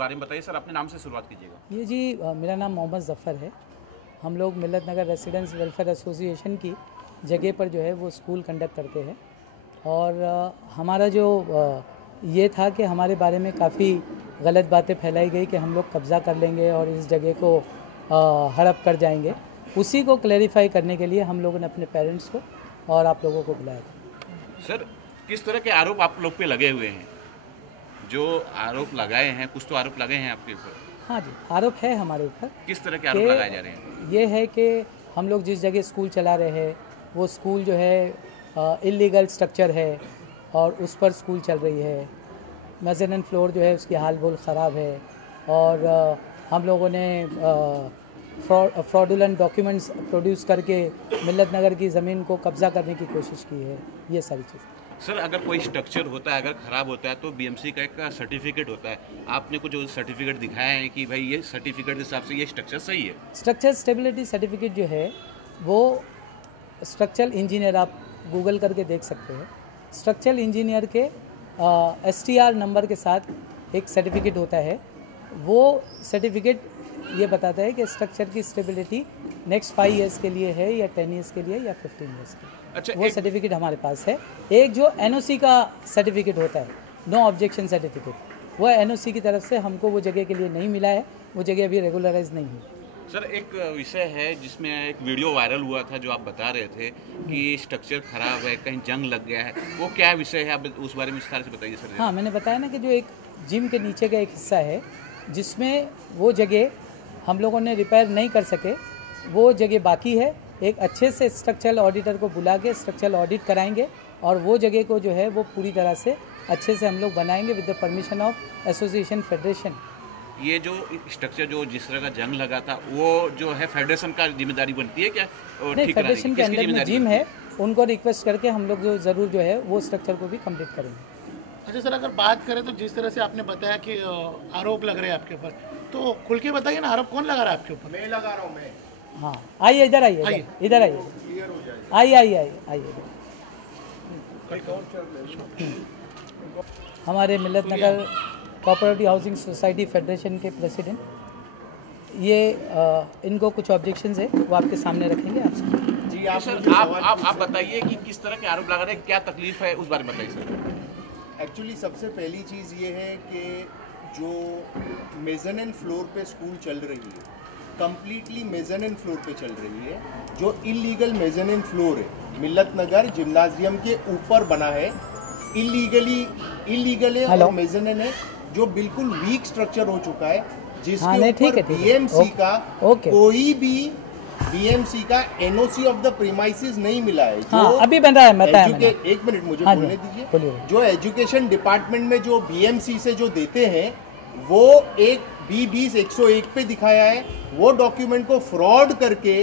बारे में बताइए सर, अपने नाम से शुरुआत कीजिएगा। ये जी मेरा नाम मोहम्मद ज़फ़र है। हम लोग मिल्लत नगर रेसिडेंट्स वेलफेयर एसोसिएशन की जगह पर जो है वो स्कूल कंडक्ट करते हैं और हमारा जो ये था कि हमारे बारे में काफ़ी गलत बातें फैलाई गई कि हम लोग कब्ज़ा कर लेंगे और इस जगह को हड़प कर जाएंगे। उसी को क्लैरिफाई करने के लिए हम लोगों ने अपने पेरेंट्स को और आप लोगों को बुलाया था। सर, किस तरह के आरोप आप लोग पे लगे हुए हैं? जो आरोप लगाए हैं, कुछ तो आरोप लगे हैं आपके ऊपर। हाँ जी, आरोप है हमारे ऊपर। किस तरह के आरोप लगाए जा रहे हैं? ये है कि हम लोग जिस जगह स्कूल चला रहे हैं वो स्कूल जो है इलीगल स्ट्रक्चर है और उस पर स्कूल चल रही है। मेज़ानिन फ्लोर जो है उसकी हाल बहुत ख़राब है और हम लोगों ने फ्रॉडुलेंट डॉक्यूमेंट्स प्रोड्यूस करके मिल्लत नगर की ज़मीन को कब्ज़ा करने की कोशिश की है। ये सारी चीज़ सर, अगर कोई स्ट्रक्चर होता है, अगर ख़राब होता है तो बीएमसी का एक सर्टिफिकेट होता है। आपने कुछ सर्टिफिकेट दिखाया है कि भाई ये सर्टिफिकेट के हिसाब से ये स्ट्रक्चर सही है? स्ट्रक्चर स्टेबिलिटी सर्टिफिकेट जो है वो स्ट्रक्चरल इंजीनियर, आप गूगल करके देख सकते हैं, स्ट्रक्चरल इंजीनियर के STR नंबर के साथ एक सर्टिफिकेट होता है। वो सर्टिफिकेट ये बताता है कि स्ट्रक्चर की स्टेबिलिटी नेक्स्ट 5 ईयर्स के लिए है या 10 ईयर्स के लिए या 15 ईयर्स के लिए। अच्छा, वो सर्टिफिकेट हमारे पास है। एक जो NOC का सर्टिफिकेट होता है, नो ऑब्जेक्शन सर्टिफिकेट, वो NOC की तरफ से हमको वो जगह के लिए नहीं मिला है। वो जगह अभी रेगुलराइज नहीं हुई। सर, एक विषय है जिसमें एक वीडियो वायरल हुआ था जो आप बता रहे थे कि स्ट्रक्चर खराब है, कहीं जंग लग गया है। वो क्या विषय है, आप उस बारे में विस्तार से बताइए सर। हाँ, मैंने बताया ना कि जो एक जिम के नीचे का एक हिस्सा है जिसमें वो जगह हम लोगों ने रिपेयर नहीं कर सके, वो जगह बाकी है। एक अच्छे से स्ट्रक्चरल ऑडिटर को बुला के स्ट्रक्चरल ऑडिट कराएंगे और वो जगह को जो है वो पूरी तरह से अच्छे से हम लोग बनाएंगे with the permission of association federation. ये जो स्ट्रक्चर जो जिस तरह का जंग लगा था वो जो है फेडरेशन का जिम्मेदारी बनती है क्या? नहीं, फेडरेशन के अंदर में जिम है, उनको रिक्वेस्ट करके हम लोग जो ज़रूर जो है वो स्ट्रक्चर को भी कंप्लीट करेंगे। अच्छा सर, अगर बात करें तो जिस तरह से आपने बताया कि आरोप लग रहे हैं आपके ऊपर, तो खुल के बताइए ना, आरोप कौन लगा रहा है आपके ऊपर? मैं लगा रहा हूँ। मैं हाँ, आइए इधर, आइए इधर, आइए, क्लियर हो जाए। आइए हमारे मिल्लत नगर कोऑपरेटिव हाउसिंग सोसाइटी फेडरेशन के प्रेसिडेंट, ये इनको कुछ ऑब्जेक्शंस है वो आपके सामने रखेंगे आपसे। जी, आप बताइए कि किस तरह के आरोप लगा रहे हैं, क्या तकलीफ है, उस बारे में बताइए सर। एक्चुअली सबसे पहली चीज़ ये है कि जो मेज़ानिन फ्लोर पे स्कूल चल रही है, कम्प्लीटली मेज़ानिन फ्लोर पे चल रही है। जो इलीगल मेज़ानिन फ्लोर है मिल्लत नगर जिम्नाजियम के ऊपर बना है, इलीगल है और मेज़ानिन है जो बिल्कुल वीक स्ट्रक्चर हो चुका है, जिसके ऊपर बीएमसी का कोई भी NOC ऑफ द प्रीमाइसेस नहीं मिला है। हाँ, अभी बन रहा है। एक मिनट मुझे बोलने दीजिए। जो एजुकेशन डिपार्टमेंट में जो BMC से जो देते हैं वो एक B20 101 पे दिखाया है। वो डॉक्यूमेंट को फ्रॉड करके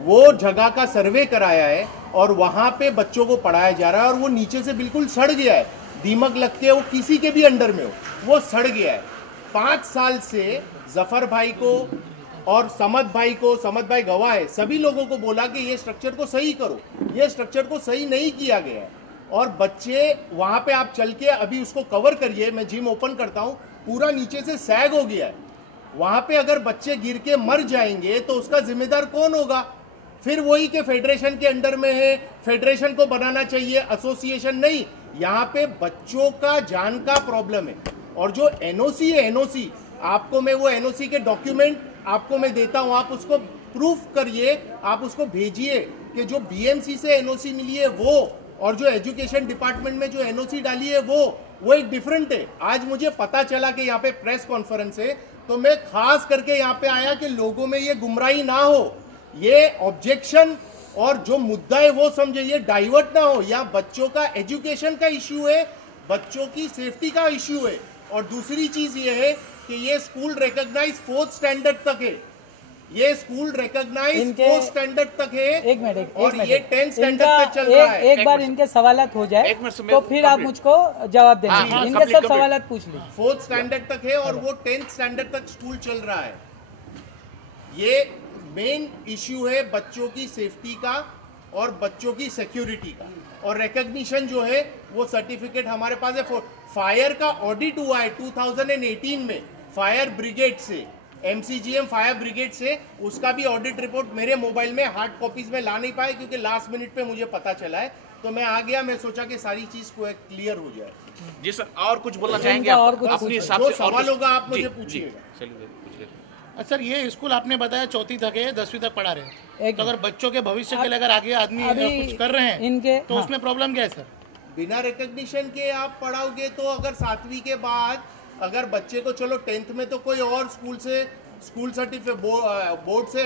वो जगह का सर्वे कराया है और वहां पे बच्चों को पढ़ाया जा रहा है और वो नीचे से बिल्कुल सड़ गया है। दीमक लग के वो किसी के भी अंडर में हो, वो सड़ गया है। 5 साल से जफर भाई को और समद भाई गवाह है, सभी लोगों को बोला कि ये स्ट्रक्चर को सही करो, ये स्ट्रक्चर को सही नहीं किया गया है। और बच्चे वहां पे आप चल के अभी उसको कवर करिए, मैं जिम ओपन करता हूं, पूरा नीचे से सैग हो गया है। वहां पे अगर बच्चे गिर के मर जाएंगे तो उसका जिम्मेदार कौन होगा? फिर वही के फेडरेशन के अंडर में है, फेडरेशन को बनाना चाहिए, एसोसिएशन नहीं। यहाँ पे बच्चों का जान का प्रॉब्लम है। और जो NOC है, NOC आपको मैं वो NOC के डॉक्यूमेंट आपको मैं देता हूं, आप उसको प्रूफ करिए, आप उसको भेजिए कि जो BMC से NOC मिली है वो और जो एजुकेशन डिपार्टमेंट में जो NOC डाली है वो एक डिफरेंट है। आज मुझे पता चला कि यहाँ पे प्रेस कॉन्फ्रेंस है, तो मैं खास करके यहाँ पे आया कि लोगों में ये गुमराही ना हो, ये ऑब्जेक्शन और जो मुद्दा है वो समझे, ये डाइवर्ट ना हो। या बच्चों का एजुकेशन का इश्यू है, बच्चों की सेफ्टी का इश्यू है। और दूसरी चीज ये है कि ये स्कूल रिकॉग्नाइज 4th स्टैंडर्ड तक है, ये स्कूल रिकॉग्नाइज 4th स्टैंडर्ड तक है। एक मिनट, और ये 10th स्टैंडर्ड तक चल रहा है। एक बार इनके सवालात हो जाए तो फिर आप मुझको जवाब देंगे। इनके सब सवालात पूछ लीजिए। 4th स्टैंडर्ड तक है और वो 10th स्टैंडर्ड तक स्कूल चल रहा है। ये मेन इश्यू है बच्चों की सेफ्टी का और बच्चों की सिक्योरिटी का। और रिकॉग्निशन जो है वो सर्टिफिकेट हमारे पास है। फायर का ऑडिट हुआ है 2018 में, फायर ब्रिगेड से, MCGM फायर ब्रिगेड से, उसका भी ऑडिट रिपोर्ट मेरे मोबाइल में हार्ड कॉपीज में ला नहीं पाए क्योंकि लास्ट मिनट पे मुझे पता चला है, तो मैं आ गया, मैं सोचा कि सारी चीज को क्लियर हो जाए। जी सर, और कुछ बोलना चाहेंगे और आप कुछ अपने हिसाब जो से? और सवाल कुछ- होगा आप मुझे जी, पूछिएगा। जी, चलिए पूछिए। सर ये स्कूल आपने बताया चौथी तक है, 10वीं तक पढ़ा रहे हैं, एक तो अगर बच्चों के भविष्य के लिए अगर आगे आदमी अभी कुछ कर रहे हैं इनके तो उसमें प्रॉब्लम क्या है सर? बिना रिकग्निशन के आप पढ़ाओगे तो अगर 7वीं के बाद अगर बच्चे को, चलो 10th में तो कोई और स्कूल सर्टिफिकेट बोर्ड से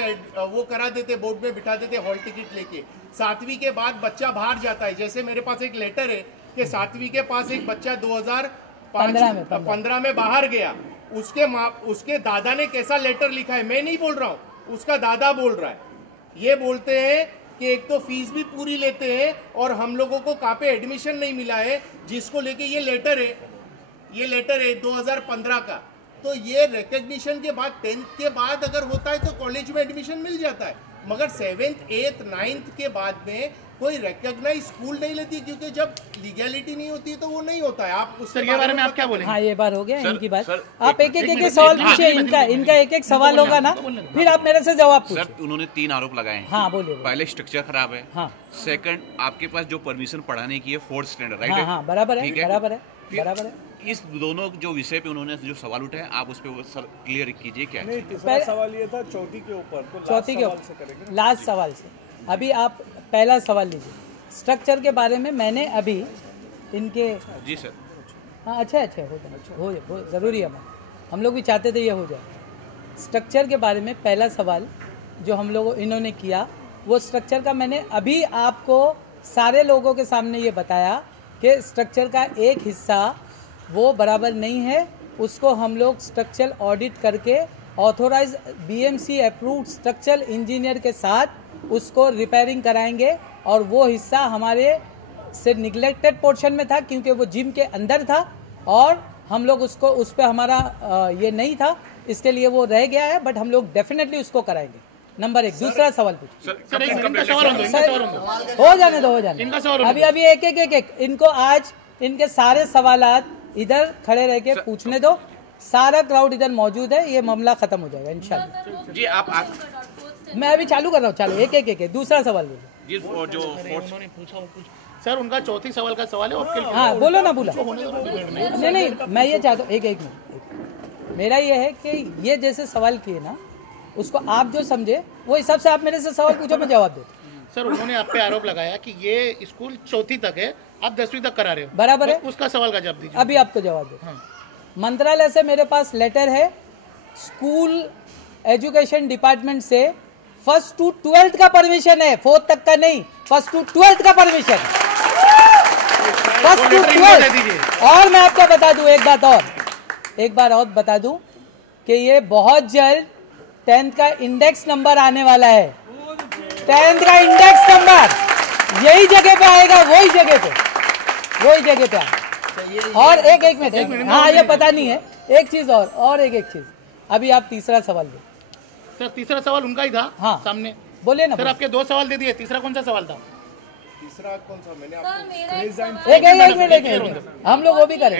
वो करा देते, बोर्ड में बिठा देते हॉल टिकट लेके। 7वीं के बाद बच्चा बाहर जाता है, जैसे मेरे पास एक लेटर है कि 7वीं के पास एक बच्चा 2015 में बाहर गया, उसके दादा ने कैसा लेटर लिखा है, मैं नहीं बोल रहा हूँ, उसका दादा बोल रहा है। ये बोलते हैं कि एक तो फीस भी पूरी लेते हैं और हम लोगों को कहाँ पे एडमिशन नहीं मिला है, जिसको लेके ये लेटर है 2015 का। तो ये रिकग्निशन के बाद 10th के बाद अगर होता है तो कॉलेज में एडमिशन मिल जाता है, मगर 7th 8th 9th के बाद में कोई रिकग्नाइज स्कूल नहीं लेती, क्योंकि जब लीगैलिटी नहीं होती तो वो नहीं होता है। आप उसके बारे में आप क्या बोलेंगे? हाँ, ये बार हो गया इनकी बात। सर, आप एक सवाल पूछिए, इनका एक सवाल होगा ना, फिर आप मेरे से जवाब पूछिए। सर, उन्होंने 3 आरोप लगाए हैं। हाँ, बोलिए। पहले स्ट्रक्चर खराब है, हाँ। सेकंड आपके पास जो परमिशन पढ़ाने की है 4th स्टैंडर्ड, राइट? हाँ, हाँ, बराबर है, ठीक है। बराबर है, फिर बराबर है। इस दोनों जो विषय पे उन्होंने जो सवाल उठाए, आप उस पे सर क्लियर कीजिए क्या है? नहीं, तीसरा सवाल ये था चौथी के ऊपर, तो चौथी के लास्ट सवाल से करेंगे। लास्ट सवाल से अभी आप पहला सवाल लीजिए। स्ट्रक्चर के बारे में मैंने अभी इनके, जी सर। हाँ, अच्छा हो जाए, ज़रूरी है, हम लोग भी चाहते थे ये हो जाए। स्ट्रक्चर के बारे में पहला सवाल जो हम लोग इन्होंने किया, वो स्ट्रक्चर का मैंने अभी आपको सारे लोगों के सामने ये बताया कि स्ट्रक्चर का एक हिस्सा वो बराबर नहीं है, उसको हम लोग स्ट्रक्चरल ऑडिट करके authorise BMC approved structural engineer के साथ उसको रिपेयरिंग कराएंगे, और वो हिस्सा हमारे से निगलेक्टेड पोर्शन में था क्योंकि वो जिम के अंदर था और हम लोग उसको उस पर हमारा ये नहीं था, इसके लिए वो रह गया है, बट हम लोग डेफिनेटली उसको कराएंगे। नंबर 1। दूसरा सवाल पूछिए। सर इनका सवाल हो जाने दो इनका सवाल अभी एक इनको आज इनके सारे सवालात इधर खड़े रह के पूछने दो, सारा क्राउड इधर मौजूद है, ये मामला खत्म हो जाएगा इंशाल्लाह। जी आप मैं अभी चालू कर रहा हूँ, चालू एक दूसरा सवाल बोलो। जी जो उन्होंने पूछा वो कुछ सर, उनका चौथी सवाल का सवाल है आपके लिए। हाँ, बोलो ना, बोला नहीं, मैं ये चाहता हूँ, एक मिनट, मेरा ये है कि ये जैसे सवाल किए ना, उसको आप जो समझे वो हिसाब से आप मेरे से सवाल पूछो, मैं जवाब देता हूँ। सर उन्होंने आप पे आरोप लगाया कि ये स्कूल चौथी तक है, आप 10वीं तक करा रहे हो, बराबर है। उसका सवाल का जवाब दीजिए। अभी आपको जवाब देता हूँ। मंत्रालय से मेरे पास लेटर है, स्कूल एजुकेशन डिपार्टमेंट से 1st to 12th का परमिशन है, 4th तक का नहीं, 1st to 12th का परमिशन, 1st to 12th। और मैं आपको बता दूं एक बार और बता दूं कि ये बहुत जल्द 10th का इंडेक्स नंबर आने वाला है। 10th का इंडेक्स नंबर यही जगह पे आएगा, वही जगह पे आएगा। और एक मिनट, हाँ, ये पता नहीं है, एक चीज और एक चीज, अभी आप तीसरा सवाल दो। सर तीसरा सवाल उनका ही था। हाँ, सामने बोले ना। सर आपके 2 सवाल दे दिए, तीसरा कौन सा सवाल था? तीसरा कौन सा मैंने एक मिनट, हम लोग वो भी करें।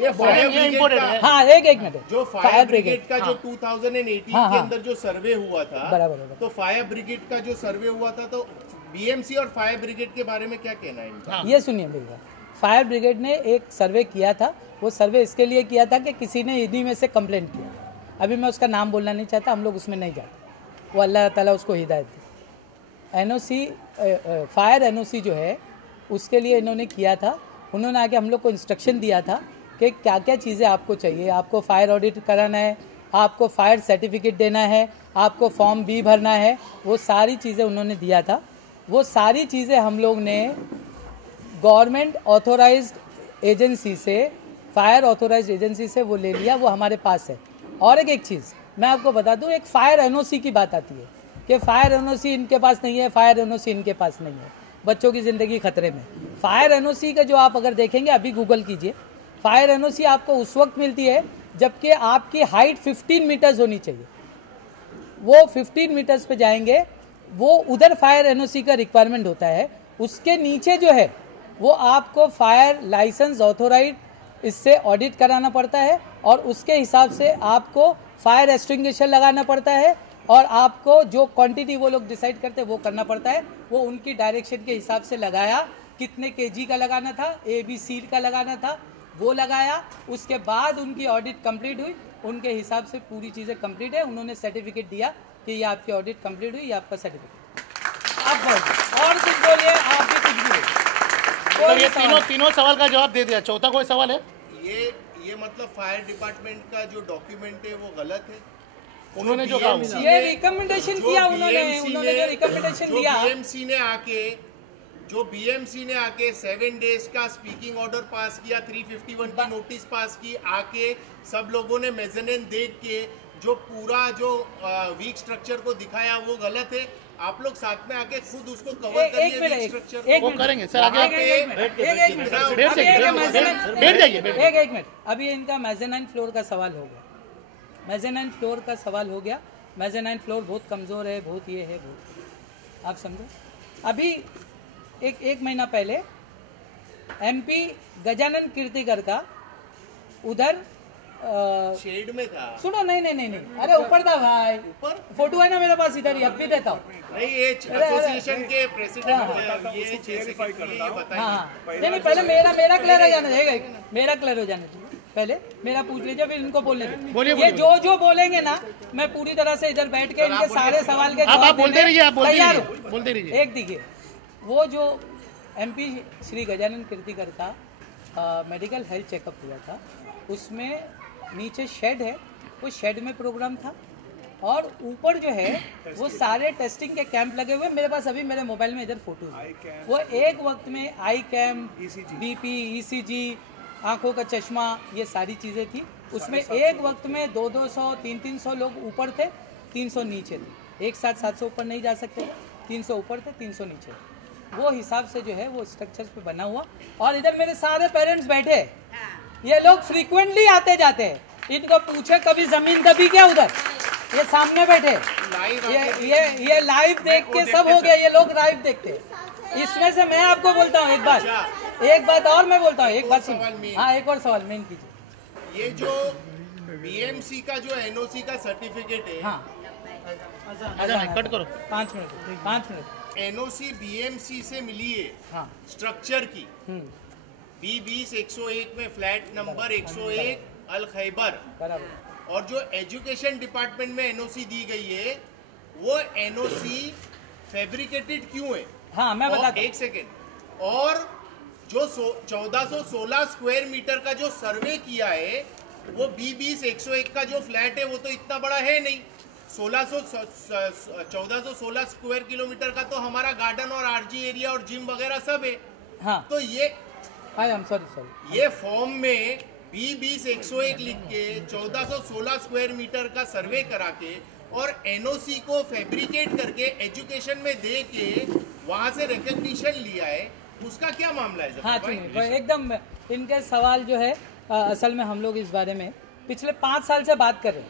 ये फायर ब्रिगेड का, हाँ, एक मिनट, जो फायर ब्रिगेड का जो 2018 के अंदर जो सर्वे हुआ था, बराबर, तो फायर ब्रिगेड का जो सर्वे हुआ था, तो BMC और फायर ब्रिगेड के बारे में क्या कहना है इनका? ये सुनिए मेरी बात। फायर ब्रिगेड ने एक सर्वे किया था, वो सर्वे इसके लिए किया था कि किसी ने इन्हीं में से कंप्लेंट किया था। अभी मैं उसका नाम बोलना नहीं चाहता, हम लोग उसमें नहीं जाते, वो अल्लाह ताला उसको हिदायत दे। NOC फायर NOC जो है उसके लिए इन्होंने किया था, उन्होंने आके हम लोग को इंस्ट्रक्शन दिया था कि क्या क्या चीज़ें आपको चाहिए, आपको फायर ऑडिट कराना है, आपको फायर सर्टिफिकेट देना है, आपको फॉर्म B भरना है, वो सारी चीज़ें उन्होंने दिया था। वो सारी चीज़ें हम लोग ने गवर्नमेंट ऑथोराइज्ड एजेंसी से, फायर ऑथोराइज्ड एजेंसी से वो ले लिया, वो हमारे पास है। और एक चीज़ मैं आपको बता दूं, एक फायर NOC की बात आती है कि फायर NOC इनके पास नहीं है, फायर NOC इनके पास नहीं है, बच्चों की ज़िंदगी खतरे में। फायर NOC का जो आप अगर देखेंगे, अभी गूगल कीजिए, फायर NOC आपको उस वक्त मिलती है जबकि आपकी हाइट 15 मीटर्स होनी चाहिए। वो 15 मीटर्स पे जाएंगे, वो उधर फायर NOC का रिक्वायरमेंट होता है। उसके नीचे जो है वो आपको फायर लाइसेंस ऑथोराइज इससे ऑडिट कराना पड़ता है और उसके हिसाब से आपको फायर एक्सटिंग्विशर लगाना पड़ता है और आपको जो क्वांटिटी वो लोग डिसाइड करते हैं वो करना पड़ता है। वो उनकी डायरेक्शन के हिसाब से लगाया, कितने केजी का लगाना था, ABC का लगाना था, वो लगाया। उसके बाद उनकी ऑडिट कंप्लीट हुई, उनके हिसाब से पूरी चीज़ें कंप्लीट है। उन्होंने सर्टिफिकेट दिया कि ये आपकी ऑडिट कंप्लीट हुई, ये आपका सर्टिफिकेट। आप और कुछ बोलिए, आप भी कुछ भी तो ये तीनों सवाल का जवाब दे दिया। चौथा कोई सवाल है? ये मतलब फायर डिपार्टमेंट का जो डॉक्यूमेंट है वो गलत है। उन्होंने जो कहा, ये रिकमेंडेशन किया उन्होंने जो रिकमेंडेशन दिया, बीएमसी ने आके 7 डेज का स्पीकिंग ऑर्डर पास किया, 351 की नोटिस पास की, आके सब लोगों ने मेजरमेंट देख के जो पूरा जो वीक स्ट्रक्चर को दिखाया वो गलत है। आप लोग साथ में आके खुद उसको कवर करिए वीक स्ट्रक्चर। वो करेंगे सर आगे। एक मिनट, अभी इनका मेज़ेनाइन फ्लोर का सवाल हो गया। मेज़ेनाइन फ्लोर का सवाल हो गया। मेज़ेनाइन फ्लोर बहुत कमज़ोर है, बहुत ये है, बहुत, आप समझो। अभी एक महीना पहले MP गजानन कीर्तिकर का उधर शेड में था। सुनो, नहीं, अरे ऊपर था भाई, ऊपर फोटो है ना मेरे पास, इधर ही अब भी देता हूँ। नहीं, ये एसोसिएशन के प्रेसिडेंट ये वेरीफाई करता हूं। हाँ, नहीं पहले मेरा क्लियर हो जाना चाहिए, मेरा क्लियर हो जाना चाहिए। पहले मेरा पूछ लीजिए, फिर इनको बोलने दीजिए। ये जो बोलेंगे ना, मैं पूरी तरह से इधर बैठ के इनके सारे सवाल के आप बोलते रहिए, तैयार बोलते रहिए। एक देखिए, वो जो MP श्री गजानन कीर्तिकर का मेडिकल हेल्थ चेकअप हुआ था, उसमें नीचे शेड है, वो शेड में प्रोग्राम था और ऊपर जो है वो सारे टेस्टिंग के कैंप लगे हुए। मेरे पास अभी मेरे मोबाइल में इधर फोटो है। वो एक वक्त में आई कैम्प, BP, ECG, आंखों का चश्मा, ये सारी चीज़ें थी। उसमें एक वक्त में 200, 300 लोग ऊपर थे, 300 नीचे थे। एक साथ 700 ऊपर नहीं जा सकते, 300 ऊपर थे, 300 नीचे थे। वो हिसाब से जो है वो स्ट्रक्चर्स पे बना हुआ। और इधर मेरे सारे पेरेंट्स बैठे, ये लोग फ्रीक्वेंटली आते जाते हैं। इनको पूछे कभी जमीन कभी क्या, उधर ये सामने बैठे, ये लाइव देख के सब हो गया। ये लोग लाइव देखते हैं। इसमें से मैं आपको बोलता हूँ एक बात और मैं बोलता हूँ, एक बात सुन। हाँ, एक और सवाल मेन कीजिए। ये जो BMC का जो NOC का सर्टिफिकेट है, हाँ, कट करो 5 मिनट। NOC BMC से मिली है, हाँ, स्ट्रक्चर की। B20-101 में फ्लैट नंबर 101 अल खैबर, बराबर। और जो एजुकेशन डिपार्टमेंट में NOC दी गई है वो NOC फैब्रिकेटेड क्यों है? हाँ, मैं बताता हूं। एक सेकेंड। और जो 1416 स्क्वायर मीटर का जो सर्वे किया है, वो B20-101 का जो फ्लैट है वो तो इतना बड़ा है नहीं। 1416 स्क्वायर किलोमीटर का तो हमारा गार्डन और RG एरिया और जिम वगैरह सब है। हाँ, तो ये सॉरी, ये फॉर्म में B20-101 लिख के 1416 स्क्वायर मीटर का सर्वे करा के और NOC को फैब्रिकेट करके एजुकेशन में दे के वहां से रिकग्निशन लिया है, उसका क्या मामला है? हाँ, एकदम इनके सवाल जो है असल में हम लोग इस बारे में पिछले 5 साल से बात कर रहे हैं।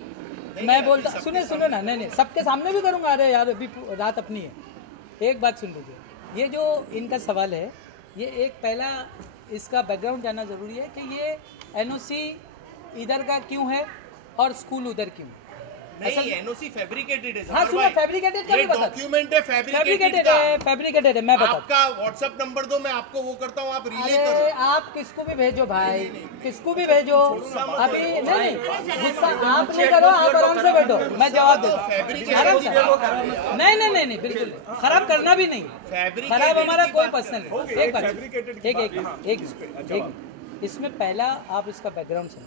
मैं बोलता, सुने ना, नहीं सबके सामने भी करूँगा। अरे यार, अभी रात अपनी है, एक बात सुन लीजिए। ये जो इनका सवाल है, ये एक पहला इसका बैकग्राउंड जानना ज़रूरी है कि ये NOC इधर का क्यों है और स्कूल उधर क्यों? नहीं, NOC फैब्रिकेटेड है। हाँ, सुनो, फैब्रिकेटेड का भी बता। डॉक्यूमेंट है, फैब्रिकेटेड है। मैं बता, आपका व्हाट्सएप नंबर दो, मैं आपको वो करता हूँ, आप रिले करो। अरे आप किसको भी भेजो भाई, किसको भी भेजो। अभी नहीं, गुस्सा आप नहीं करो, आप आराम से बैठो, मैं जवाब देता हूँ आराम से। नहीं, बिल्कुल खराब करना भी नहीं, खराब हमारा कोई पर्सनल नहीं। एक इसमें पहला आप इसका बैकग्राउंड सुनो।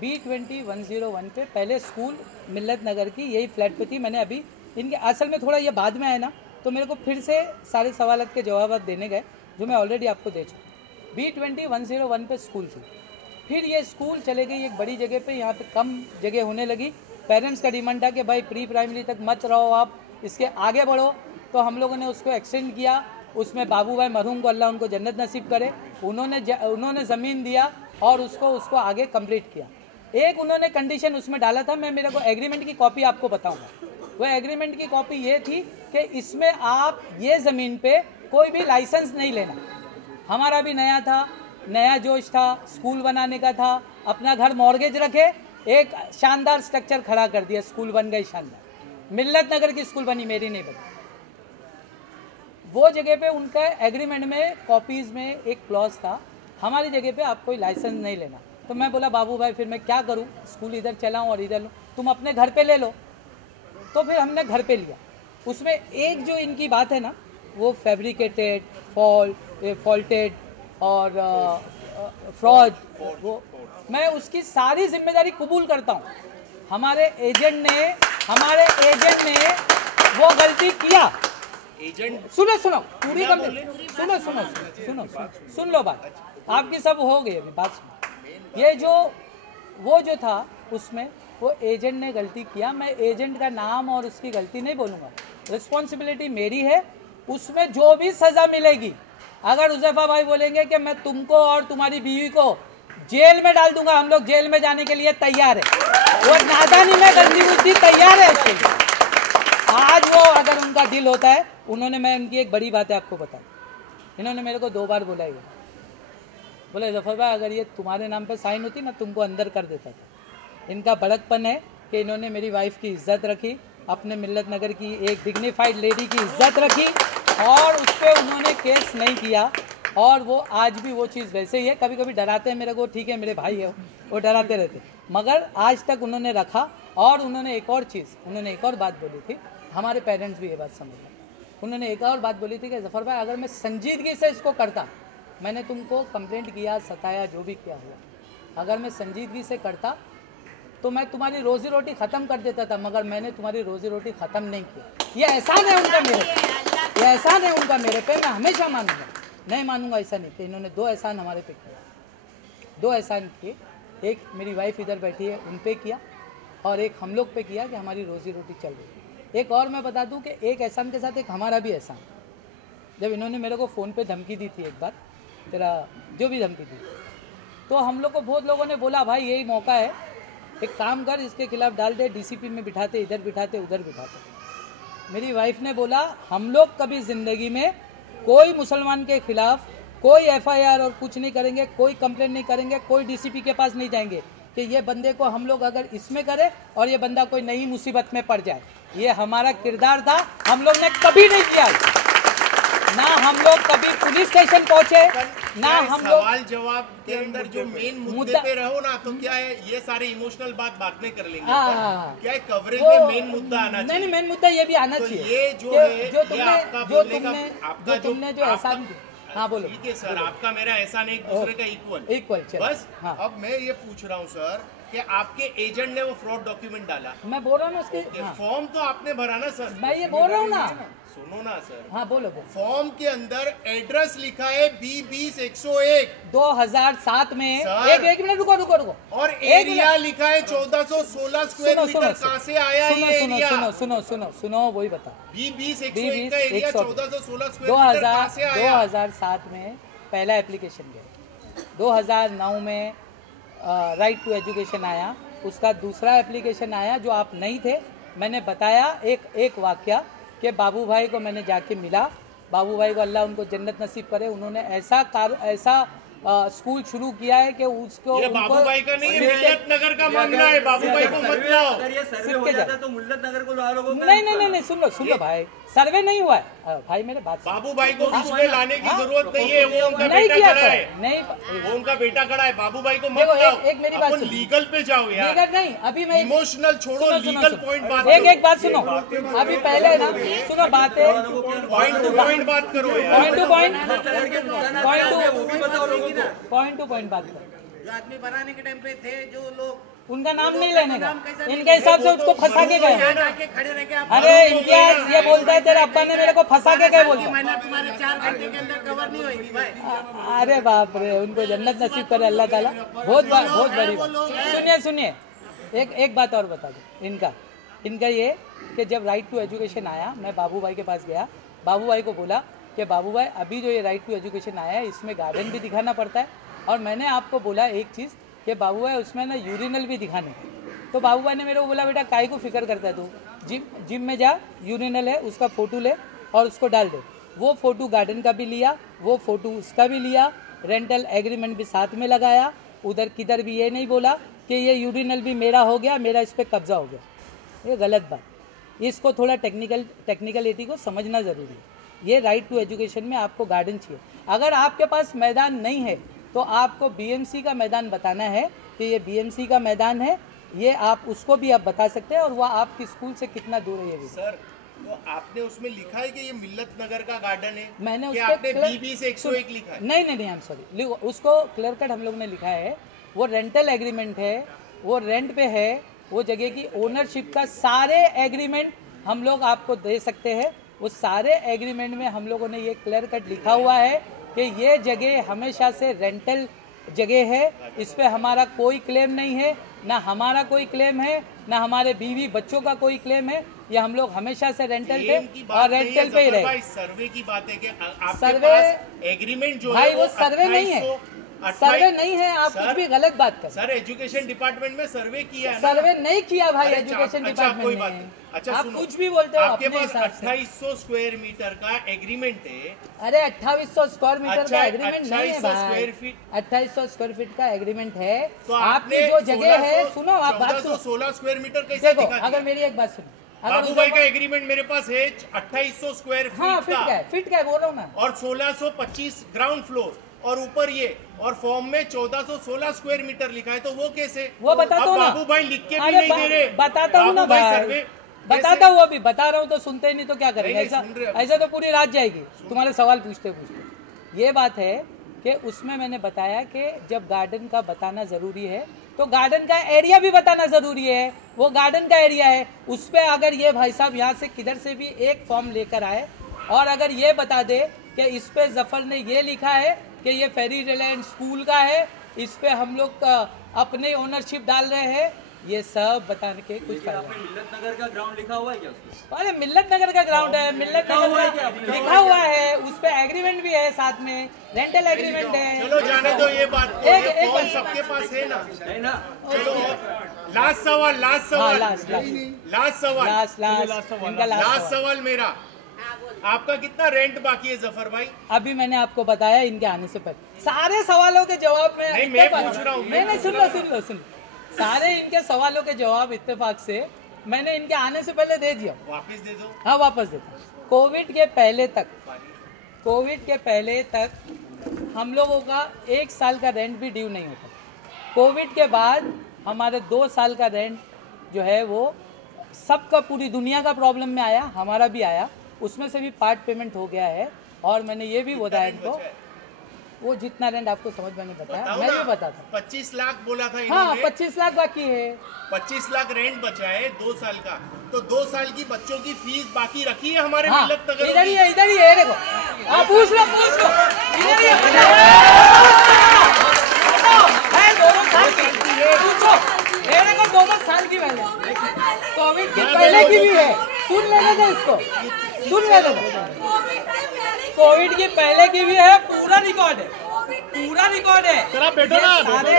B20-101 पे पहले स्कूल मिल्लत नगर की यही फ्लैट पे थी। मैंने अभी इनके असल में थोड़ा ये बाद में आया ना, तो मेरे को फिर से सारे सवालात के जवाब देने गए जो मैं ऑलरेडी आपको दे चुका। B20-101 पे स्कूल थी, फिर ये स्कूल चले गई एक बड़ी जगह पे, यहाँ पे कम जगह होने लगी। पेरेंट्स का डिमांड था कि भाई प्री प्राइमरी तक मत रहो आप, इसके आगे बढ़ो। तो हम लोगों ने उसको एक्सटेंड किया। उसमें बाबू भाई मरहूम को अल्लाह उनको जन्नत नसीब करे, उन्होंने ज़मीन दिया और उसको आगे कंप्लीट किया। एक उन्होंने कंडीशन उसमें डाला था, मैं मेरे को एग्रीमेंट की कॉपी आपको बताऊंगा। वो एग्रीमेंट की कॉपी ये थी कि इसमें आप ये ज़मीन पे कोई भी लाइसेंस नहीं लेना। हमारा भी नया था, नया जोश था, स्कूल बनाने का था, अपना घर मॉर्गेज रखे, एक शानदार स्ट्रक्चर खड़ा कर दिया, स्कूल बन गई शानदार। मिल्लत नगर की स्कूल बनी, मेरी नहीं बनी। वो जगह पे उनका एग्रीमेंट में कॉपीज़ में एक क्लॉज था, हमारी जगह पे आप कोई लाइसेंस नहीं लेना। तो मैं बोला बाबू भाई फिर मैं क्या करूं, स्कूल इधर चलाऊं और इधर लूँ, तुम अपने घर पे ले लो। तो फिर हमने घर पे लिया। उसमें एक जो इनकी बात है ना, वो फैब्रिकेटेड, फॉल्टेड और फ्रॉड, वो मैं उसकी सारी जिम्मेदारी कबूल करता हूँ। हमारे एजेंट ने वो गलती किया। एजेंट सुनो पूरी सुन लो बात, आपकी सब हो गई अभी बात सुनो। ये वो जो था उसमें वो एजेंट ने गलती किया। मैं एजेंट का नाम और उसकी गलती नहीं बोलूँगा, रिस्पॉन्सिबिलिटी मेरी है। उसमें जो भी सज़ा मिलेगी, अगर हुज़ैफा भाई बोलेंगे कि मैं तुमको और तुम्हारी बीवी को जेल में डाल दूंगा, हम लोग जेल में जाने के लिए तैयार है। वो नादानी में गंदी बुद्धि तैयार है उसके लिए। आज वो अगर उनका दिल होता है, मैं उनकी एक बड़ी बात है आपको बता, इन्होंने मेरे को 2 बार बोला है, बोले जफर भाई अगर ये तुम्हारे नाम पे साइन होती ना, तुमको अंदर कर देता था। इनका बड़कपन है कि इन्होंने मेरी वाइफ की इज्जत रखी, अपने मिल्लत नगर की एक डिग्निफाइड लेडी की इज्जत रखी, और उस पर उन्होंने केस नहीं किया। और वो आज भी वो चीज़ वैसे ही है। कभी कभी डराते हैं मेरे को, ठीक है मेरे भाई है वो डराते रहते, मगर आज तक उन्होंने रखा। और उन्होंने एक और बात बोली थी, हमारे पेरेंट्स भी ये बात समझ रहे। उन्होंने एक और बात बोली थी कि जफर भाई अगर मैं संजीदगी से इसको करता, मैंने तुमको कंप्लेंट किया, सताया, जो भी किया हुआ, अगर मैं संजीदगी से करता तो मैं तुम्हारी रोजी रोटी ख़त्म कर देता था, मगर मैंने तुम्हारी रोजी रोटी ख़त्म नहीं किया। ये एहसान है उनका मेरे पे, ये एहसान है उनका मेरे पे, मैं हमेशा मानूंगा, नहीं मानूंगा ऐसा नहीं कि इन्होंने 2 एहसान हमारे पे किया, 2 एहसान किए। एक मेरी वाइफ इधर बैठी है उन पे किया, और एक हम लोग पे किया कि हमारी रोजी रोटी चल रही है। एक और मैं बता दूं कि एक एहसान के साथ एक हमारा भी एहसान। जब इन्होंने मेरे को फ़ोन पे धमकी दी थी एक बार, तेरा जो भी धमकी दी, तो हम लोग को बहुत लोगों ने बोला भाई यही मौका है, एक काम कर, इसके खिलाफ डाल दे, डीसीपी में बिठाते, इधर बिठाते, उधर बिठाते। मेरी वाइफ ने बोला हम लोग कभी ज़िंदगी में कोई मुसलमान के खिलाफ कोई एफआईआर और कुछ नहीं करेंगे, कोई कंप्लेंट नहीं करेंगे, कोई डीसीपी के पास नहीं जाएंगे कि ये बंदे को हम लोग अगर इसमें करें और ये बंदा कोई नई मुसीबत में पड़ जाए। ये हमारा किरदार था, हम लोग ने कभी नहीं किया। ना हम लोग कभी पुलिस स्टेशन पहुंचे, ना हम लोग सवाल जवाब के अंदर जो मेन मुद्दे पे रहो ना, तो क्या है ये सारे इमोशनल बाद में कर लेंगे। क्या है कवरेज में मेन मुद्दा आना चाहिए। नहीं, मेन मुद्दा ये भी आना चाहिए। ये जो तुमने जो एहसान, हाँ बोलो। ठीक है सर, आपका मेरा एहसान एक दूसरे का इक्वल बस। हाँ। अब मैं ये पूछ रहा हूँ सर कि आपके एजेंट ने वो फ्रॉड डॉक्यूमेंट डाला, मैं बोल रहा हूँ ना उसके फॉर्म तो आपने भरा ना सर, मैं ये बोल रहा हूँ ना, सुनो ना सर। हाँ बोलो। फॉर्म के अंदर एड्रेस लिखा है B20-101 2007 में। एक मिनट रुको। और एरिया लिखा है 1416 स्क्वायर मीटर। कहाँ से आया ये एरिया? सुनो वही बता। B20-101 का एरिया 1416 स्क्वायर मीटर कहाँ से आया? 2007 में पहला एप्लीकेशन गया, 2009 में राइट टू एजुकेशन आया, उसका दूसरा एप्लीकेशन आया जो आप नहीं थे। मैंने बताया एक वाक्या कि बाबू भाई को मैंने जाके मिला, बाबू भाई को अल्लाह उनको जन्नत नसीब करे, उन्होंने ऐसा स्कूल शुरू किया है कि उसको ये बाबू भाई का नहीं, मिल्लत नगर का मामला है। बाबू भाई को मत लाओ। अगर ये सर्वे हो जाता तो मिल्लत नगर को ला लोगों। नहीं, सुन लो भाई, सर्वे नहीं हुआ है भाई, मेरे बात। बाबू भाई को बीच में लाने की जरूरत नहीं है, वो उनका बेटा खड़ा है। नहीं, वो उनका बेटा खड़ा है, बाबू भाई को मत लाओ। एक मेरी बात सुनो, लीगल पे जाओ यार। लीगल नहीं, अभी मैं इमोशनल छोड़ो, लीगल पॉइंट बात। एक बात सुनो, अभी पहले ना सुनो बातें, पॉइंट टू पॉइंट बात करो, पॉइंट टू पॉइंट बात करो। जो आदमी बनाने के टाइम पे थे, जो लोग उनका नाम नहीं लेने का, इनके हिसाब से उसको फंसा के गए। खड़े रह के अरे इम्तियाज ये बोलता है तेरे अब्बा ने मेरे को फंसा के गए बोलता है। मेहनत तुम्हारे 4 घंटे के अंदर कवर नहीं होगी भाई। अरे बाप रे, उनको जन्नत नसीब करे अल्लाह ताला। बहुत बड़ी बात। सुनिए एक बात और बता दो इनका ये कि जब राइट टू एजुकेशन आया, मैं बाबू भाई के पास गया, बाबू भाई को बोला कि बाबू भाई अभी जो ये राइट टू एजुकेशन आया है इसमें गार्डन भी दिखाना पड़ता है, और मैंने आपको बोला एक चीज़ कि बाबू भाई उसमें ना यूरिनल भी दिखाने। तो बाबू भाई ने मेरे को बोला बेटा काहे को फिक्र करता है तू, जिम में जा, यूरिनल है उसका फ़ोटो ले और उसको डाल दे। वो फ़ोटो गार्डन का भी लिया, वो फ़ोटो उसका भी लिया, रेंटल एग्रीमेंट भी साथ में लगाया, उधर किधर भी ये नहीं बोला कि ये यूरिनल भी मेरा हो गया, मेरा इस पर कब्जा हो गया। ये गलत बात। इसको थोड़ा टेक्निकलिटी को समझना ज़रूरी है। ये राइट टू एजुकेशन में आपको गार्डन चाहिए। अगर आपके पास मैदान नहीं है तो आपको बीएमसी का मैदान बताना है कि ये बीएमसी का मैदान है, ये आप उसको भी आप बता सकते हैं, और वह आपकी स्कूल से कितना दूर है ये भी। सर तो आपने उसमें लिखा है कि ये मिल्लत नगर का गार्डन है? मैंने कि उस पे आपने बीबी से 101 लिखा है? नहीं, आई एम सॉरी, उसको क्लियर कट हम लोग ने लिखा है। वो रेंटल एग्रीमेंट है, वो रेंट पे है, वो जगह की ओनरशिप का सारे एग्रीमेंट हम लोग आपको दे सकते हैं। उस सारे एग्रीमेंट में हम लोगों ने ये क्लियर कट लिखा हुआ है कि ये जगह हमेशा से रेंटल जगह है, इस पे हमारा कोई क्लेम नहीं है, ना हमारा कोई क्लेम है, ना हमारे बीवी बच्चों का कोई क्लेम है। ये हम लोग हमेशा से रेंटल पे और रेंटल पे ही रहे। सर्वे की बात है कि आपके सर्वे पास एग्रीमेंट जो भाई है वो सर्वे नहीं है, सर्वे नहीं है। आप कुछ भी गलत बात कर। सर एजुकेशन डिपार्टमेंट में सर्वे किया है? सर्वे नहीं किया भाई एजुकेशन डिपार्टमेंट ने। अच्छा आप कुछ भी बोलते हो आपके अपने पास हिसाब से। 2800 स्क्वायर मीटर का एग्रीमेंट है। अरे 2800 स्क्वायर मीटर अच्छा, का एग्रीमेंट नहीं है 2800 भाई। Square feet. 2800 स्क्वायर फीट का एग्रीमेंट है। तो आपकी जो जगह है, सुनो आप बात सुनो। 16 स्क्वायर मीटर कैसे देखो, दिखा? अगर मेरी एक बात सुनो, बाबू भाई का एग्रीमेंट मेरे पास है 2800 स्क्वायर हाँ फीट का, फिट का है बोल रहा हूँ ना। और 1625 ग्राउंड फ्लोर, और ऊपर ये, और फॉर्म में 1416 स्क्वायर मीटर लिखा है। तो वो कैसे? वो बताता हूँ ना। बाबू भाई लिख के भी अरे नहीं दे रहे। बताता हूँ ना बाबू भाई, सर्वे बताता हूँ अभी, बता रहा हूँ तो सुनते ही नहीं तो क्या करेंगे? नहीं, ऐसा सुन रहे हैं। ऐसा तो पूरी रात जाएगी तुम्हारे सवाल पूछते पूछते। ये बात है कि उसमें मैंने बताया कि जब गार्डन का बताना जरूरी है तो गार्डन का एरिया भी बताना जरूरी है। वो गार्डन का एरिया है, उस पर अगर ये भाई साहब यहाँ से किधर से भी एक फॉर्म लेकर आए और अगर ये बता दे कि इस पे जफर ने ये लिखा है कि ये फेरी रिलायंस स्कूल का है, इस पे हम लोग अपने ओनरशिप डाल रहे हैं, ये सब बताने के कुछ फायदा नहीं। मिल्लत नगर का ग्राउंड लिखा हुआ है क्या उसमें? अरे मिल्लत नगर का ग्राउंड है, मिल्लत नगर का लिखा हुआ है, उस पे एग्रीमेंट भी है, साथ में रेंटल एग्रीमेंट है। चलो जाने दो ये बात को, एक- ये एक फोन बात- सबके पास है ना? नहीं ना, चलो लास्ट सवाल, लास्ट हाँ, सवाल, लास्ट लास्ट सवाल, लास्ट इनका लास्ट लास्ट सवाल मेरा। आपका कितना रेंट बाकी है जफर भाई? अभी मैंने आपको बताया इनके आने से पहले सारे सवालों के जवाब में नहीं, मैं पूछ रहा हूँ, नहीं सुन लो सारे इनके सवालों के जवाब इत्तेफाक से मैंने इनके आने से पहले दे दिया। वापस दे दो। हाँ वापस देता हूँ। कोविड के पहले तक हम लोगों का 1 साल का रेंट भी ड्यू नहीं होता। कोविड के बाद हमारे 2 साल का रेंट जो है वो सबका, पूरी दुनिया का प्रॉब्लम में आया, हमारा भी आया, उसमें से भी पार्ट पेमेंट हो गया है। और मैंने ये भी बताया इनको, वो जितना रेंट आपको समझ में नहीं बताया, मैं भी बताता। 25 लाख बोला था हाँ इन्होंने। 25 लाख बाकी है। 25 लाख रेंट बचा है 2 साल का, तो 2 साल की बच्चों की फीस बाकी रखी है हमारे हाँ मिल्लत नगर इधर ही की। है, इधर ही है, देखो आप पूछ लो इधर ही है, है 2 साल की, पूछो मेरे को 2 साल की पहले, कोविड की पहले की भी है, सुन लेने दो इसको, सुन लेने दो। कोविड की पहले की भी है, पूरा रिकॉर्ड है, पूरा रिकॉर्ड है। तेरा बेटो ना, सारे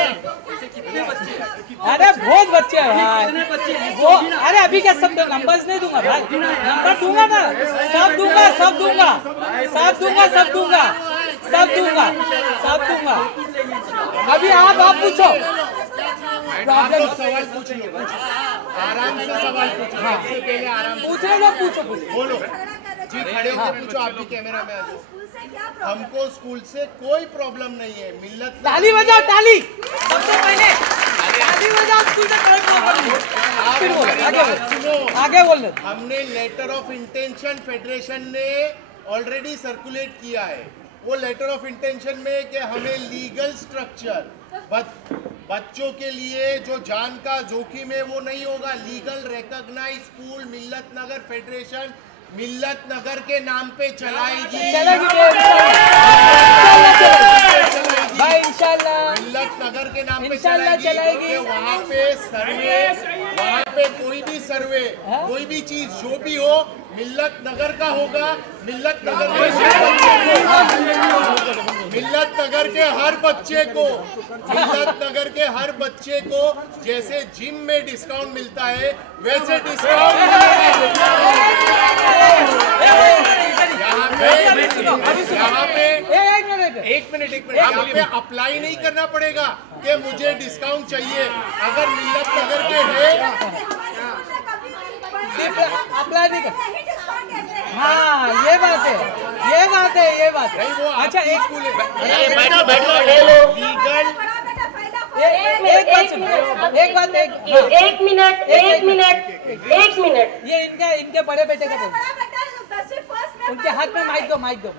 अरे बहुत बच्चे हैं भाई वो। अरे अभी क्या सब नंबर्स नहीं दूंगा भाई, नंबर दूंगा ना, सब दूंगा। अभी आप पूछो, आप लोग सवाल पूछ लो, आराम से सवाल पूछो। सबसे पहले आराम से पूछो बोलो जी, खड़े होकर पूछो। आप भी कैमरा में आ जाओ। हमको स्कूल से कोई प्रॉब्लम नहीं है। मिल्लत ताली बजाओ, ताली सबसे पहले ताली बजाओ, स्कूल से कोई प्रॉब्लम नहीं। फिर बोलो, आगे बोल। हमने लेटर ऑफ इंटेंशन फेडरेशन ने ऑलरेडी सर्कुलेट किया है। वो लेटर ऑफ इंटेंशन में कि हमें लीगल स्ट्रक्चर बच्चों के लिए जो जान का जोखिम है वो नहीं होगा। लीगल रिकॉग्नाइज स्कूल मिल्लत नगर फेडरेशन मिल्लत नगर के नाम पे चलाएगी भाई इंशाल्लाह, मिल्लत नगर के नाम पे इंशाल्लाह चलाएगी। क्योंकि वहाँ पे सर्वे, वहाँ पे कोई भी सर्वे, कोई भी चीज जो भी हो मिल्लत नगर का होगा। मिल्लत नगर के हर बच्चे को मिल्लत नगर के हर बच्चे को जैसे जिम में डिस्काउंट मिलता है वैसे डिस्काउंट यहाँ पे एक मिनट यहाँ पे अप्लाई नहीं करना पड़ेगा कि मुझे डिस्काउंट चाहिए। अगर मिल्लत नगर के है अप्लाई नहीं कर। हाँ ये बात है, ये बात है, ये बात है। अच्छा एक स्कूल लीगल एक मिनट ये इनके बड़े बेटे का उनके हाथ में माइक दो।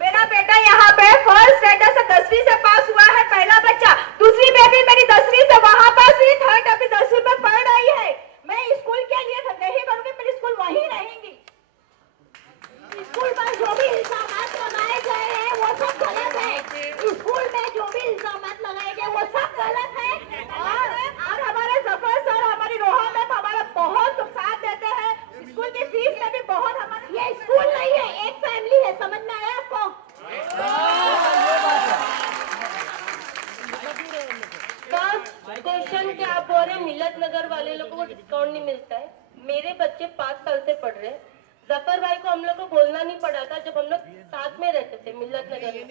मेरा बेटा यहाँ पे फर्स्ट स्टैंडर्ड से 10वीं से पास हुआ है, पहला बच्चा। दूसरी बेबी मेरी 10वीं से वहाँ पास हुई, थर्ड अभी 10वीं में पढ़ रही है। मैं स्कूल के लिए नहीं करूँगी, मेरी स्कूल वहीं रहेंगी। स्कूल में जो भी इल्जाम लगाए गए हैं वो सब गलत है। स्कूल में जो भी इल्जाम लगाए गए वो सब गलत है। और हमारे जफर सर, हमारी रोहा मैम हमारा बहुत साथ देते हैं। स्कूल की फीस में भी बहुत हमारा, ये स्कूल नहीं है, एक फैमिली है। समझ में आया आपको? क्वेश्चन क्या आप बोल रहे हैं मिल्लत नगर वाले लोगों को डिस्काउंट नहीं मिलता है? मेरे बच्चे 5 साल से पढ़ रहे हैं। जफर भाई को हम लोग को बोलना नहीं पड़ा था जब हम लोग साथ में रहते थे मिल्लत नगर में।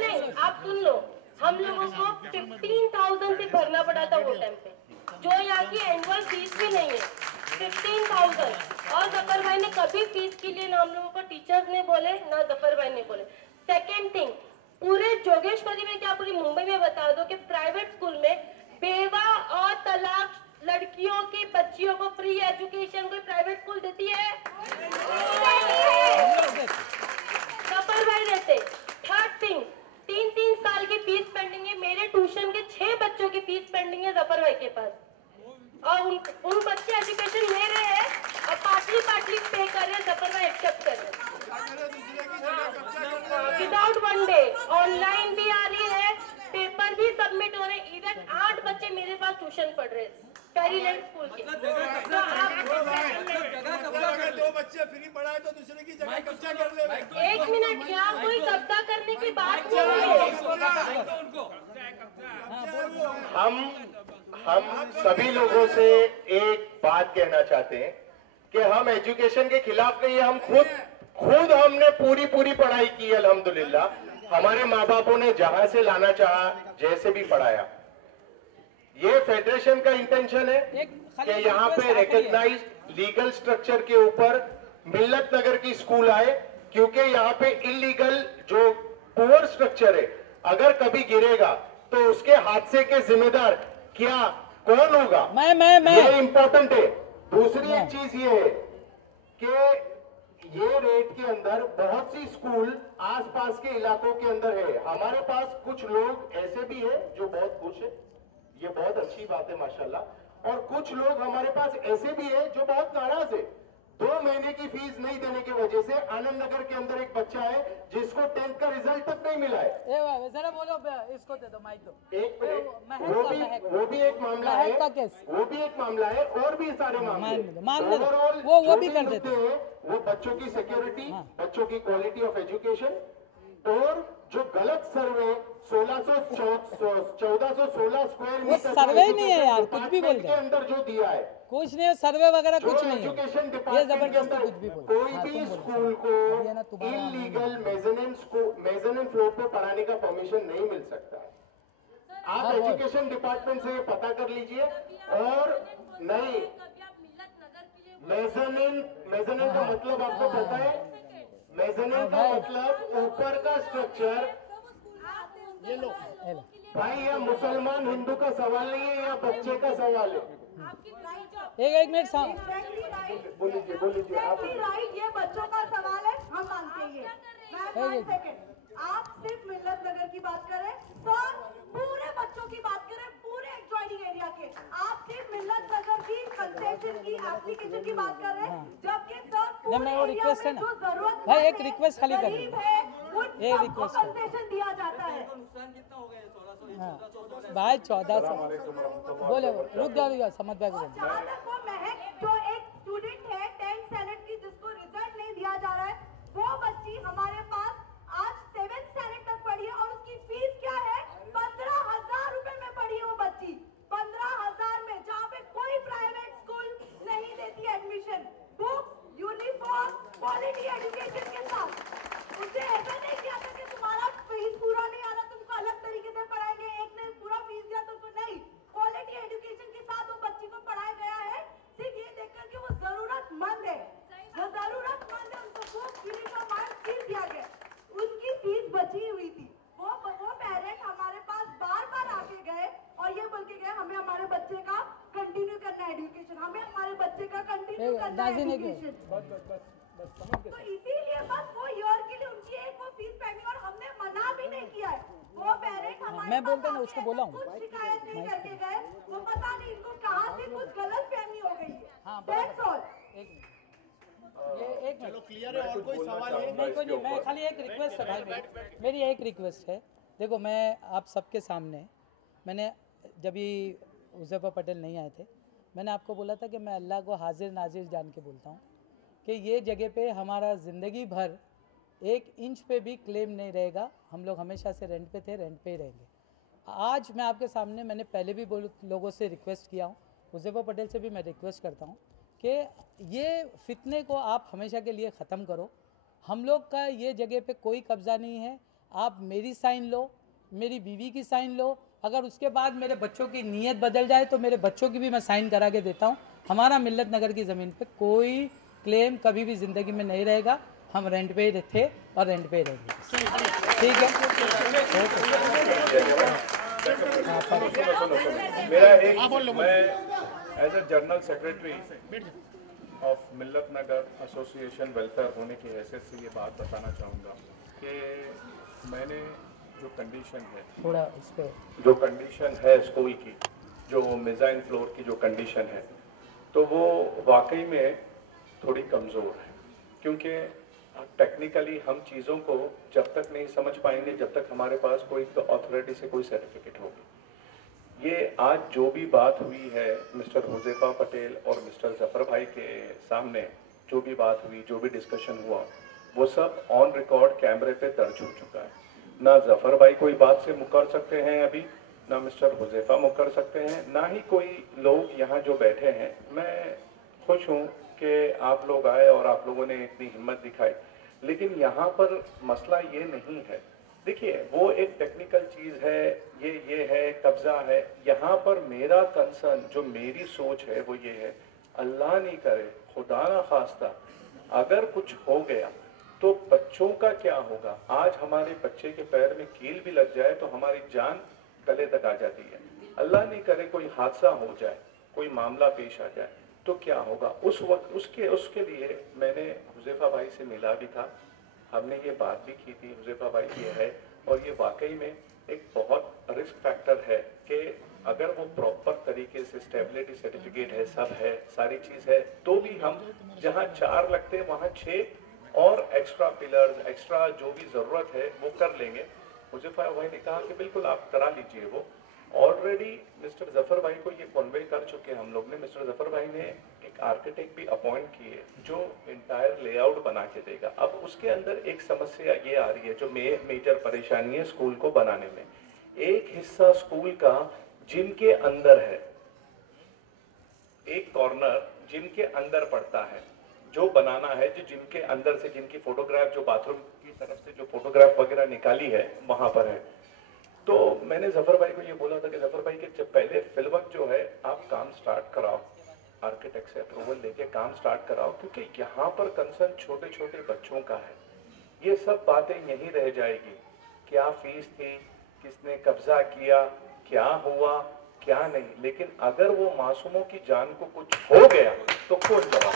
नहीं, आप सुन लो, हम लोगों को 15,000 से भरना पड़ा था वो टाइम पे, जो यहाँ की एनुअल फीस भी नहीं है। 15,000। और जफर भाई ने कभी फीस के लिए ना हम लोगों को टीचर्स ने बोले ना जफर भाई ने बोले। सेकेंड थिंग, पूरे जोगेश्वरी में क्या पूरी मुंबई में बता दो कि प्राइवेट स्कूल में बेवा और तलाक लड़कियों की बच्चियों को फ्री एजुकेशन कोई प्राइवेट स्कूल देती है? जफर भाई देते। थर्ड थिंग, 3 साल की फीस पेंडिंग है। मेरे ट्यूशन के 6 बच्चों की फीस पेंडिंग है जफर भाई के पास, और उन बच्चे एजुकेशन ले रहे हैं और पार्टली पे कर रहे हैं। जफर भाई एक्सेप्ट कर रहे हैं विदाउट 1 डे। ऑनलाइन भी आ रही है, पेपर भी सबमिट हो रहे हैं। इवन 8 बच्चे मेरे पास ट्यूशन पढ़ रहे हैं फेरीलैंड स्कूल के। अगर 2 बच्चे फ्री पढ़ाए तो दूसरे की जगह कब्जा कर ले। 1 मिनट, यहाँ कोई कब्जा करने की बात नहीं है। हम सभी लोगों से एक बात कहना चाहते हैं कि हम एजुकेशन के खिलाफ नहीं है। हम खुद हमने पूरी पढ़ाई की अल्हम्दुलिल्लाह। हमारे माँ बापों ने जहां से लाना चाहा जैसे भी पढ़ाया। ये फेडरेशन का इंटेंशन है कि यहाँ पे रिकॉग्नाइज्ड लीगल स्ट्रक्चर के ऊपर मिल्लत नगर की स्कूल आए, क्योंकि यहाँ पे इलीगल जो पुअर स्ट्रक्चर है अगर कभी गिरेगा तो उसके हादसे के जिम्मेदार कौन होगा? मैं ये इम्पोर्टेंट है। दूसरी एक चीज ये है कि ये रेट के अंदर बहुत सी स्कूल आसपास के इलाकों के अंदर है। हमारे पास कुछ लोग ऐसे भी है जो बहुत खुश है, ये बहुत अच्छी बात है माशाल्लाह। और कुछ लोग हमारे पास ऐसे भी है जो बहुत नाराज है। 2 महीने की फीस नहीं देने की वजह से आनंद नगर के अंदर एक बच्चा है जिसको 10th का रिजल्ट तक नहीं मिला है। जरा बोलो, इसको दे दो माइक दो। एक मिनट, वो भी एक मामला है, वो भी एक मामला है, और भी सारे मामले ओवरऑल वो भी कर देते हैं। वो बच्चों की सिक्योरिटी, बच्चों की क्वालिटी ऑफ एजुकेशन, और जो गलत सर्वे 1416 स्क्वायर मीटर सर्वे नहीं है यार, कुछ भी बोल के अंदर जो दिया है कुछ नहीं, सर्वे वगैरह कुछ नहीं है। एजुकेशन ये डिपार्टमेंट के जबरदस्ती अंदर कुछ भी बोल कोई भी स्कूल को इलीगल मेजरमेंट फ्लोर पे पढ़ाने का परमिशन नहीं मिल सकता है। आप एजुकेशन डिपार्टमेंट से ये पता कर लीजिए। और नहीं, मेजरमेंट का मतलब आपको पता है? मेजरमेंट का मतलब ऊपर का स्ट्रक्चर। ये लो भाई, यह मुसलमान हिंदू का सवाल नहीं है, यह बच्चे का सवाल है। एक मिनट बोलीजिए आप। ये बच्चों का सवाल है, हम मानते हैं। आप सिर्फ मिल्लत नगर की बात करें, सर पूरे बच्चों की बात करें, पूरे एडजॉइनिंग एरिया के। आप सिर्फ मिल्लत नगर की कंसेशन की एप्लीकेशन की बात कर रहे हैं, जबकि सर पूरे एरिया में जो जरूरत भाई एक रिक्वेस्ट खाली कर ये रिक्वेस्ट कंसेशन दिया जाता है। भाई 1400 बोले, रुक जाओ समझ में। जहाँ तक वो महक जो एक स्टूडेंट है 10th स्टैंडर्ड की जिसको रिजल्ट नहीं दिया जा रहा है, वो बच्ची हमारे पास आज 7th स्टैंडर्ड तक पढ़ी है और उसकी फीस क्या है? 15,000 रुपए में पढ़ी है वो बच्ची। 15,000 में, जहाँ पे कोई प्राइवेट स्कूल नहीं देती admission. Books, uniform, quality education के साथ। उसे ऐसा नहीं किया था कि तुम्हारा बच्चे का कंटिन्यू करना है एजुकेशन। तो इसीलिए बस वो ईयर के लिए उनकी एक वो फीस पेंडिंग, और हमने मना भी नहीं किया है। वो पेरेंट हमारे मैं बोलता ना उसको बोला हूँ, कुछ शिकायत नहीं करके गए, वो पता नहीं इनको कहाँ से कुछ गलत फहमी हो गई है। That's all. एक चलो क्लियर है, और कोई सवाल है? नहीं कोई नहीं, मैं खाली एक रिक्वेस्ट है भाई, मेरी एक रिक्वेस्ट है। देखो मैं आप सबके सामने, मैंने जब ये हुज़ैफा पटेल नहीं आए थे, मैंने आपको बोला था कि मैं अल्लाह को हाजिर नाजिर जान के बोलता हूँ कि ये जगह पे हमारा ज़िंदगी भर 1 इंच पे भी क्लेम नहीं रहेगा। हम लोग हमेशा से रेंट पे थे, रेंट पे ही रहेंगे। आज मैं आपके सामने, मैंने पहले भी लोगों से रिक्वेस्ट किया हूँ, हुज़ैफा पटेल से भी मैं रिक्वेस्ट करता हूँ कि ये फितने को आप हमेशा के लिए ख़त्म करो। हम लोग का ये जगह पे कोई कब्ज़ा नहीं है। आप मेरी साइन लो, मेरी बीवी की साइन लो, अगर उसके बाद मेरे बच्चों की नीयत बदल जाए तो मेरे बच्चों की भी मैं साइन करा के देता हूँ। हमारा मिल्लत नगर की ज़मीन पे कोई क्लेम कभी भी ज़िंदगी में नहीं रहेगा। हम रेंट पे ही थे और रेंट पे ही रहेंगे। ठीक है। मेरा एक, मैं as a general secretary of Millat Nagar association welfare होने की हैसियत से ये बात बताना चाहूँगा कि मैंने जो कंडीशन है, थोड़ा इस पे जो कंडीशन है स्कूल की, जो मेज़ाइन फ्लोर की जो कंडीशन है, तो वो वाकई में थोड़ी कमज़ोर है, क्योंकि टेक्निकली हम चीज़ों को जब तक नहीं समझ पाएंगे जब तक हमारे पास कोई अथॉरिटी से कोई सर्टिफिकेट होगी। ये आज जो भी बात हुई है मिस्टर हुज़ैफा पटेल और मिस्टर ज़फ़र भाई के सामने, जो भी बात हुई, जो भी डिस्कशन हुआ, वो सब ऑन रिकॉर्ड कैमरे पे दर्ज हो चुका है। ना ज़फ़र भाई कोई बात से मुकर सकते हैं अभी, ना मिस्टर हुज़ैफा मुकर सकते हैं, ना ही कोई लोग यहाँ जो बैठे हैं। मैं खुश हूँ कि आप लोग आए और आप लोगों ने इतनी हिम्मत दिखाई, लेकिन यहाँ पर मसला ये नहीं है। देखिए वो एक टेक्निकल चीज़ है, ये है, कब्ज़ा है। यहाँ पर मेरा कंसर्न, जो मेरी सोच है वो ये है, अल्लाह नहीं करे, खुदा ना खास्ता अगर कुछ हो गया तो बच्चों का क्या होगा। आज हमारे बच्चे के पैर में कील भी लग जाए तो हमारी जान गले तक आ जाती है। अल्लाह नहीं करे कोई हादसा हो जाए, कोई मामला पेश आ जाए तो क्या होगा। उस वक्त उसके लिए मैंने हुज़ैफा भाई से मिला भी था, हमने ये बात भी की थी। हुज़ैफा भाई ये है, और ये वाकई में एक बहुत रिस्क फैक्टर है कि अगर वो प्रॉपर तरीके से स्टेबिलिटी सर्टिफिकेट है, सब है, सारी चीज़ है, तो भी हम जहाँ 4 लगते वहाँ 6 और एक्स्ट्रा पिलर्स, एक्स्ट्रा जो भी ज़रूरत है वो कर लेंगे। हुज़ैफा भाई ने कहा कि बिल्कुल आप करा लीजिए। वो ऑलरेडी मिस्टर ज़फ़र भाई को ये कन्वे कर चुके हैं हम लोग ने। मिस्टर ज़फ़र भाई ने एक आर्किटेक्ट भी अपॉइंट किए जो इंटायर लेआउट बना के देगा। अब उसके अंदर एक समस्या ये आ रही है जो मेजर परेशानी है स्कूल को बनाने में। एक हिस्सा स्कूल का जिम के अंदर है, एक कॉर्नर जिम के अंदर पड़ता है, जो बनाना है, जो जिम के अंदर से जिनकी फोटोग्राफ, जो बाथरूम की तरफ से जो फोटोग्राफ वगैरह निकाली है वहां पर है। तो मैंने ज़फ़र भाई को ये बोला था कि ज़फ़र भाई के जब पहले फिलवक्त जो है आप काम स्टार्ट कराओ, आर्किटेक्ट से अप्रूवल लेके काम स्टार्ट कराओ, क्योंकि यहाँ पर कंसर्न छोटे छोटे बच्चों का है। ये सब बातें यहीं रह जाएगी, क्या फीस थी, किसने कब्जा किया, क्या हुआ, क्या नहीं, लेकिन अगर वो मासूमों की जान को कुछ हो गया तो कौन जवाब।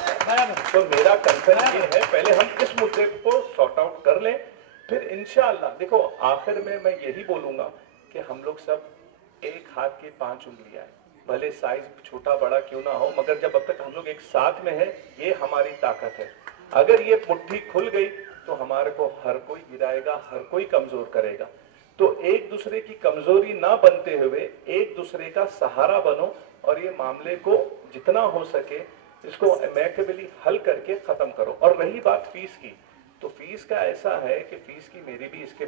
तो मेरा कंसर्न ये है, पहले हम इस मुद्दे को सॉर्ट आउट कर लें, फिर इंशाअल्लाह। देखो आखिर में मैं यही बोलूंगा कि हम लोग सब एक हाथ की 5 उंगलियां हैं, भले साइज छोटा बड़ा क्यों ना हो, मगर जब अब तक हम लोग एक साथ में है, ये हमारी ताकत है। अगर ये मुट्ठी खुल गई तो हमारे को हर कोई गिराएगा, हर कोई कमजोर करेगा। तो एक दूसरे की कमजोरी ना बनते हुए एक दूसरे का सहारा बनो और ये मामले को जितना हो सके इसको अमेकेबली हल करके खत्म करो। और रही बात फीस की, तो फीस का ऐसा है कि फीस की मेरी भी इसके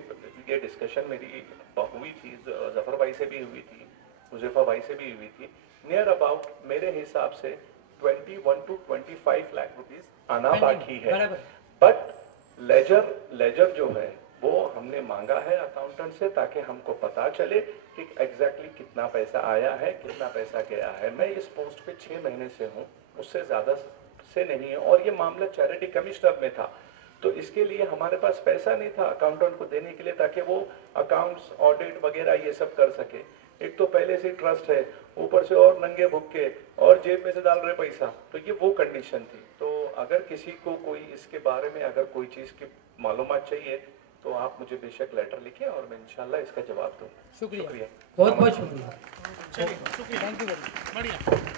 ये डिस्कशन मेरी हुई थी, ज़फ़र भाई से भी हुई थी, हुज़ैफा भाई से भी हुई थी। नियर अबाउट मेरे हिसाब से 21 to 25 लाख रुपीस आना बाकी है। बट लेजर जो है वो हमने मांगा है अकाउंटेंट से, ताकि हमको पता चले कि एग्जैक्टली कितना पैसा आया है, कितना पैसा गया है। मैं इस पोस्ट पे 6 महीने से हूँ, उससे ज़्यादा से नहीं है, और ये मामला चैरिटी कमिश्नर में था, तो इसके लिए हमारे पास पैसा नहीं था अकाउंटेंट को देने के लिए, ताकि वो अकाउंट्स ऑडिट वगैरह ये सब कर सके। एक तो पहले से ट्रस्ट है, ऊपर से और नंगे भुक्के और जेब में से डाल रहे पैसा, तो ये वो कंडीशन थी। तो अगर किसी को कोई इसके बारे में अगर कोई चीज़ की मालूमात चाहिए तो आप मुझे बेशक लेटर लिखें और मैं इंशाल्लाह इसका जवाब दूँ। शुक्रिया, बहुत बहुत शुक्रिया, चलिए शुक्रिया, थैंक यू वेरी मच। बढ़िया।